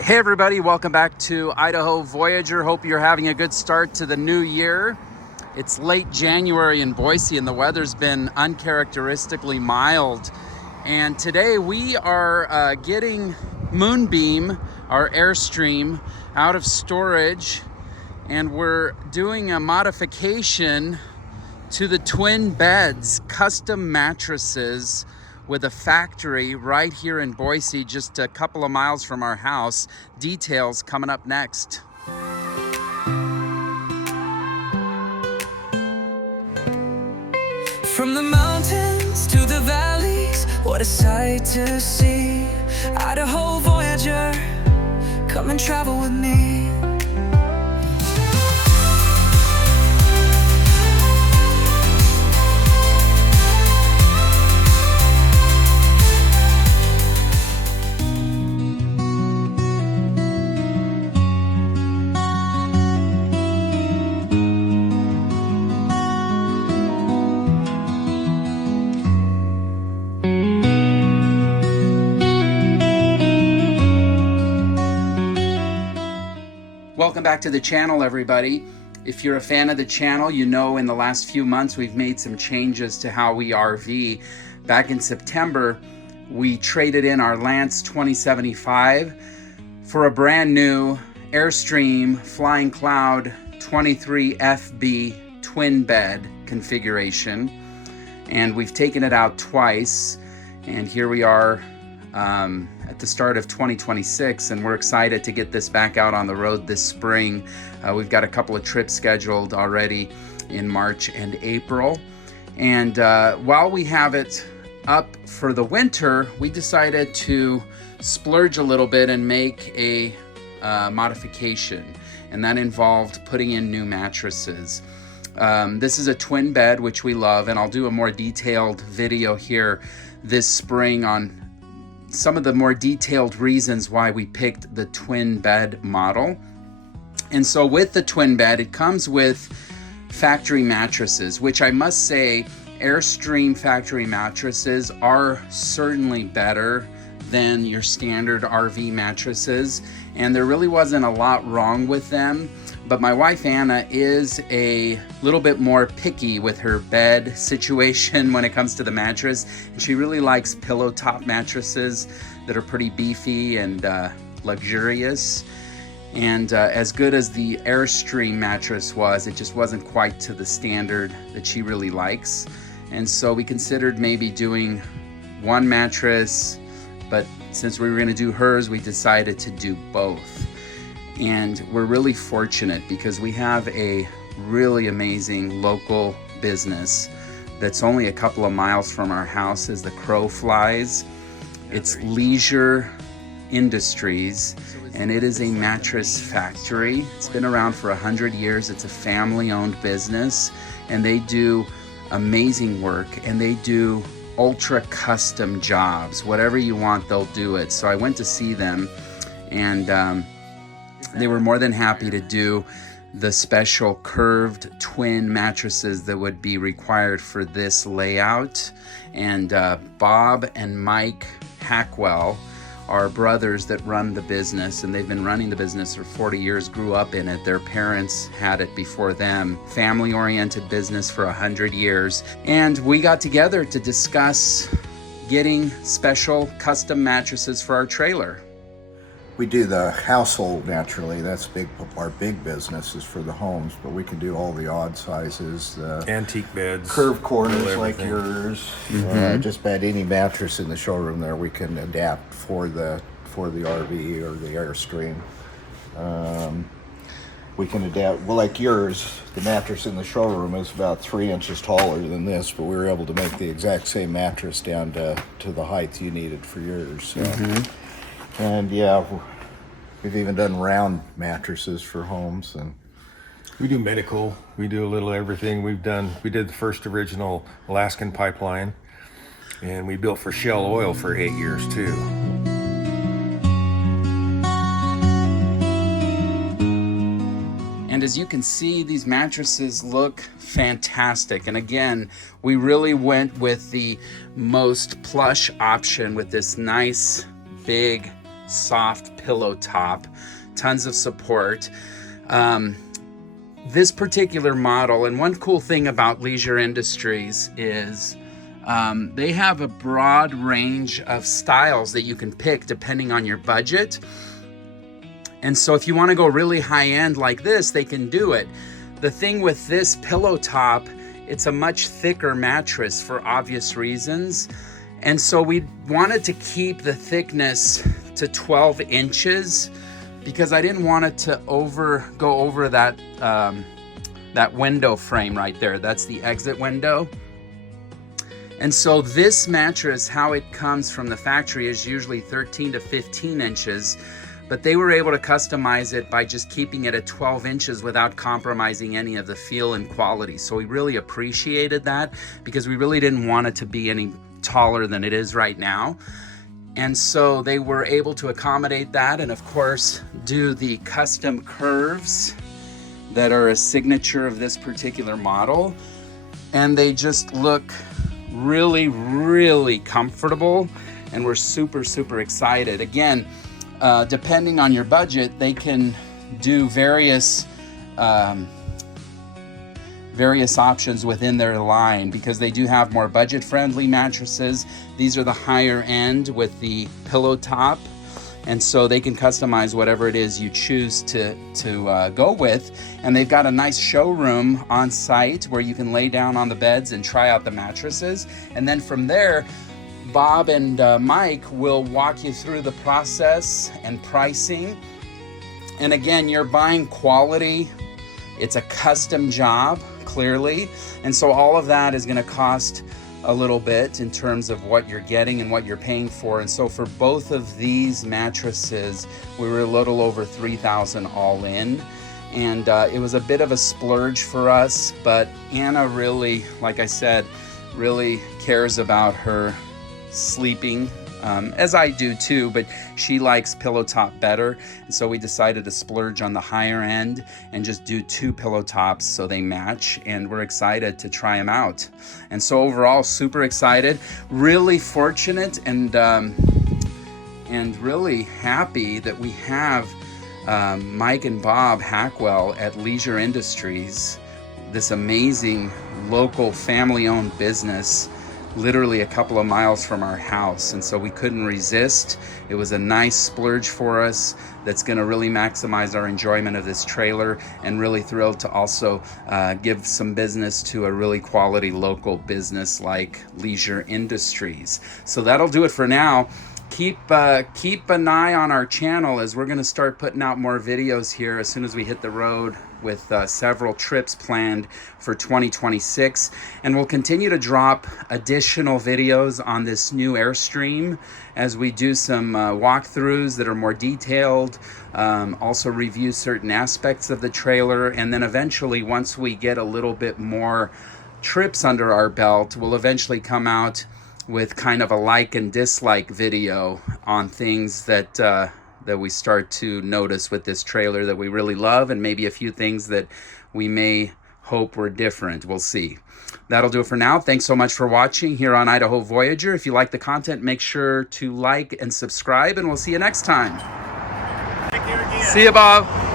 Hey everybody, welcome back to Idaho Voyager. Hope you're having a good start to the new year. It's late January in Boise and the weather's been uncharacteristically mild. And today we are getting Moonbeam, our Airstream, out of storage, and we're doing a modification to the twin beds, custom mattresses with a factory right here in Boise, just a couple of miles from our house. Details coming up next. From the mountains to the valleys, what a sight to see. Idaho Voyager, come and travel with me. Welcome back to the channel, everybody. If you're a fan of the channel, you know in the last few months we've made some changes to how we RV. Back in September, we traded in our Lance 2075 for a brand new Airstream Flying Cloud 23FB twin bed configuration. And we've taken it out twice, and here we are at the start of 2026, and we're excited to get this back out on the road this spring. We've got a couple of trips scheduled already in March and April, and while we have it up for the winter, we decided to splurge a little bit and make a modification, and that involved putting in new mattresses. This is a twin bed, which we love, and I'll do a more detailed video here this spring on some of the more detailed reasons why we picked the twin bed model. And so with the twin bed, it comes with factory mattresses, which I must say, Airstream factory mattresses are certainly better than your standard RV mattresses, and there really wasn't a lot wrong with them. But my wife Anna is a little bit more picky with her bed situation when it comes to the mattress, and she really likes pillow top mattresses that are pretty beefy and luxurious. And as good as the Airstream mattress was, it just wasn't quite to the standard that she really likes. And so we considered maybe doing one mattress, but since we were going to do hers, we decided to do both. And we're really fortunate because we have a really amazing local business that's only a couple of miles from our house as the crow flies. It's Leisure Industries, and it is a mattress factory. It's been around for 100 years. It's a family-owned business, and they do amazing work, and they do ultra custom jobs. Whatever you want, they'll do it. So I went to see them, and they were more than happy to do the special curved twin mattresses that would be required for this layout. And Bob and Mike Hackwell are brothers that run the business, and they've been running the business for 40 years, grew up in it. Their parents had it before them. Family-oriented business for 100 years. And we got together to discuss getting special custom mattresses for our trailer. We do the household naturally. That's big. Our big business is for the homes, but we can do all the odd sizes, the antique beds, curved corners like yours. Just about any mattress in the showroom there, we can adapt for the RV or the Airstream. We can adapt. Well, like yours, the mattress in the showroom is about 3 inches taller than this, but we were able to make the exact same mattress down to the height you needed for yours. So. And yeah, we've even done round mattresses for homes, and we do medical. We do a little everything. We did the first original Alaskan pipeline, and we built for Shell Oil for 8 years too. And as you can see, these mattresses look fantastic. And again, we really went with the most plush option with this nice big soft pillow top, tons of support. This particular model, and one cool thing about Leisure Industries is they have a broad range of styles that you can pick depending on your budget. And so if you want to go really high end like this, they can do it. The thing with this pillow top, it's a much thicker mattress for obvious reasons. And so we wanted to keep the thickness to 12 inches because I didn't want it to go over that, that window frame right there. That's the exit window. And so this mattress, how it comes from the factory, is usually 13 to 15 inches, but they were able to customize it by just keeping it at 12 inches without compromising any of the feel and quality. So we really appreciated that because we really didn't want it to be any taller than it is right now. And so they were able to accommodate that and of course do the custom curves that are a signature of this particular model. And they just look really, really comfortable, and we're super, super excited. Again, depending on your budget, they can do various options within their line because they do have more budget-friendly mattresses. These are the higher end with the pillow top, and so they can customize whatever it is you choose to go with. And they've got a nice showroom on site where you can lay down on the beds and try out the mattresses. And then from there, Bob and Mike will walk you through the process and pricing. And again, you're buying quality. It's a custom job, clearly. And so all of that is going to cost a little bit in terms of what you're getting and what you're paying for. And so for both of these mattresses, we were a little over $3,000 all in. And it was a bit of a splurge for us, but Anna really, like I said, really cares about her sleeping, as I do too, but she likes pillow top better. And so we decided to splurge on the higher end and just do 2 pillow tops so they match, and we're excited to try them out. And so overall, super excited, really fortunate, and really happy that we have Mike and Bob Hackwell at Leisure Industries, this amazing local family-owned business, literally a couple of miles from our house. And so we couldn't resist. It was a nice splurge for us that's going to really maximize our enjoyment of this trailer, and really thrilled to also give some business to a really quality local business like Leisure Industries. So that'll do it for now. Keep an eye on our channel as we're going to start putting out more videos here as soon as we hit the road, with several trips planned for 2026. And we'll continue to drop additional videos on this new Airstream as we do some walkthroughs that are more detailed, also review certain aspects of the trailer, and then eventually, once we get a little bit more trips under our belt, we'll eventually come out with kind of a like and dislike video on things that that we start to notice with this trailer that we really love, and maybe a few things that we may hope were different. We'll see. That'll do it for now. Thanks so much for watching here on Idaho Voyager. If you like the content, make sure to like and subscribe, and we'll see you next time. Take care again. See you, Bob.